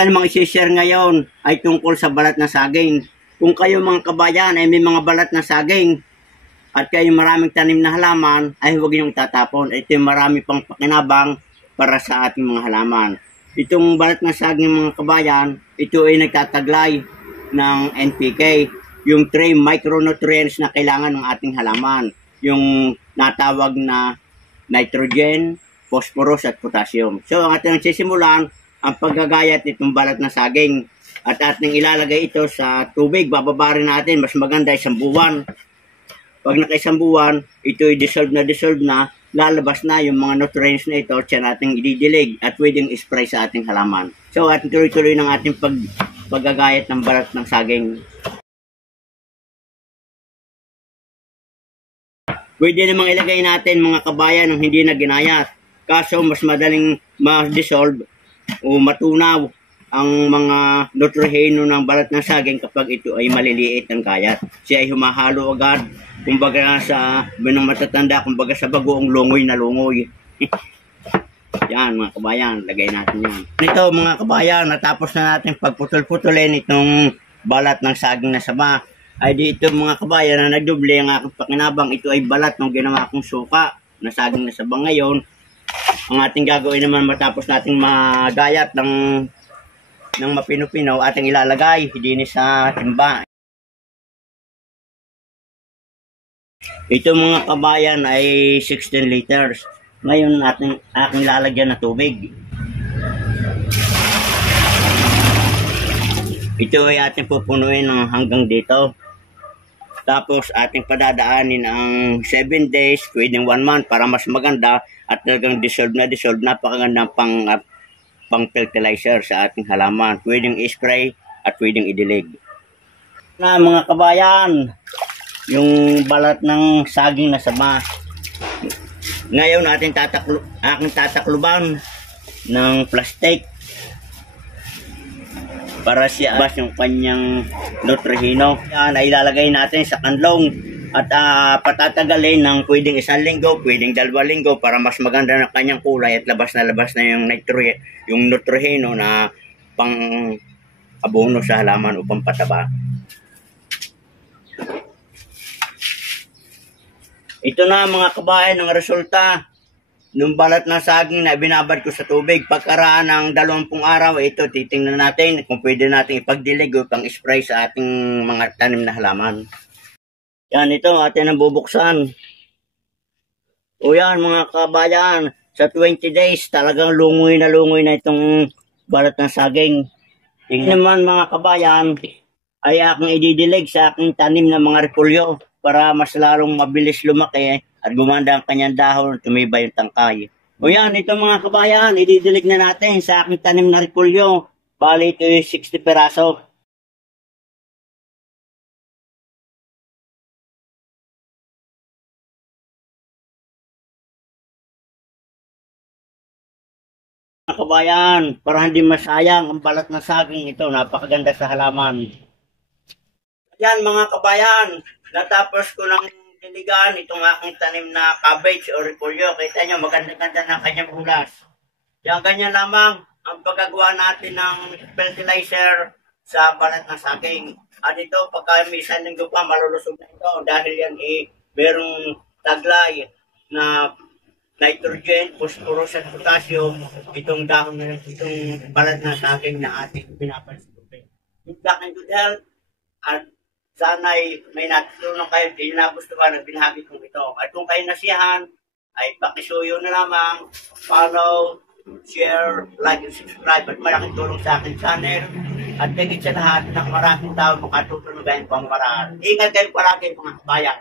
Mga isi-share ngayon ay tungkol sa balat na saging. Kung kayo mga kabayan ay may mga balat na saging at kayo maraming tanim na halaman, ay huwag niyong tatapon. Ito yung marami pang pakinabang para sa ating mga halaman. Itong balat na saging mga kabayan, ito ay nagtataglay ng NPK, yung 3 micronutrients na kailangan ng ating halaman. Yung natawag na nitrogen, phosphorus at potassium. So ang ating sisimulan, ang paggagayat nitong balat na saging. At ating ilalagay ito sa tubig, bababarin natin, mas maganda 1 buwan. Pag naka-1 buwan, ito ay dissolve na, lalabas na yung mga nutrients na ito at siya natin ididilig at pwedeng spray sa ating halaman. So ating tuloy-tuloy ng ating paggagayat ng balat ng saging. Pwede namang ilagay natin mga kabayan ng hindi na ginayat. Kaso mas madaling ma-dissolve o matunaw ang mga nutriheno ng balat ng saging kapag ito ay maliliit ang kayat. Siya ay humahalo agad, kumbaga sa binang matatanda, kumbaga sa bagoong lungoy na lungoy. Yan mga kabayan, lagay natin yan. Ito mga kabayan, natapos na natin pagputol-putulin itong balat ng saging na saba. Ay dito mga kabayan na nagdoble ang aking pakinabang. Ito ay balat ng ginawa kong suka na saging na saba ngayon. Ang ating gagawin naman matapos nating magayat ng mapino-pino, ating ilalagay din sa timba. Ito mga kabayan ay 16 liters. Ngayon aking lalagyan na tubig. Ito ay ating pupunuin hanggang dito. Tapos ating padadaanin ang 7 days, pwedeng 1 month para mas maganda at talagang dissolve, napakagandang pang fertilizer sa ating halaman. Pwedeng i-spray at pwedeng idilig. Na mga kabayan, yung balat ng saging na saba. Ngayon aking tatakluban ng plastic para siya bas yung kanyang nutrihino. Yan ay ilalagay natin sa kanlong at patatagalin ng pwedeng 1 linggo, pwedeng 2 linggo para mas maganda na kanyang kulay at labas na yung nutrihino na pang abono sa halaman o pampataba. Ito na mga kabayan ang resulta ng balat ng saging na binabad ko sa tubig. Pagkaraan ng 20 araw, ito titingnan natin kung pwede natin ipagdilig o pang spray sa ating mga tanim na halaman. Yan, ito atin ang bubuksan. O yan mga kabayan, sa 20 days talagang lungoy na itong balat ng saging. Tingnan naman mga kabayan, ay aking ididilig sa aking tanim na mga repolyo para mas lalong mabilis lumaki at gumanda ang kanyang dahon, tumibay yung tangkay. O yan, ito mga kabayan, ididilig na natin sa aking tanim na repolyo. Bali ito yung 60 peraso. Mga kabayan, para hindi masayang ang balat ng saging ito, napakaganda sa halaman. Yan mga kabayan, natapos ko ng diligan itong aking tanim na cabbage o repolyo. Kita nyo, maganda-ganda ng kanyang bulas. Yan, ganyan lamang ang paggagawa natin ng fertilizer sa balat ng saging. At ito, pagka may 1 linggo pa, malulusog na ito dahil yan merong taglay na nitrogen, phosphorus at potassium, itong dahon na itong balat ng saging na ating pinapansin. Good luck and good health. At sana'y may natutulong kayo, hindi na gustuhan at binahagi kong ito. At kung kayo nasiyahan, ay pakisuyo na lamang, follow, share, like, and subscribe at malaking tulong sa aking channel. At higit sa lahat, ng maraming tao makatutulungan po ang maraan. Ingat kayo palagi mga kabayan.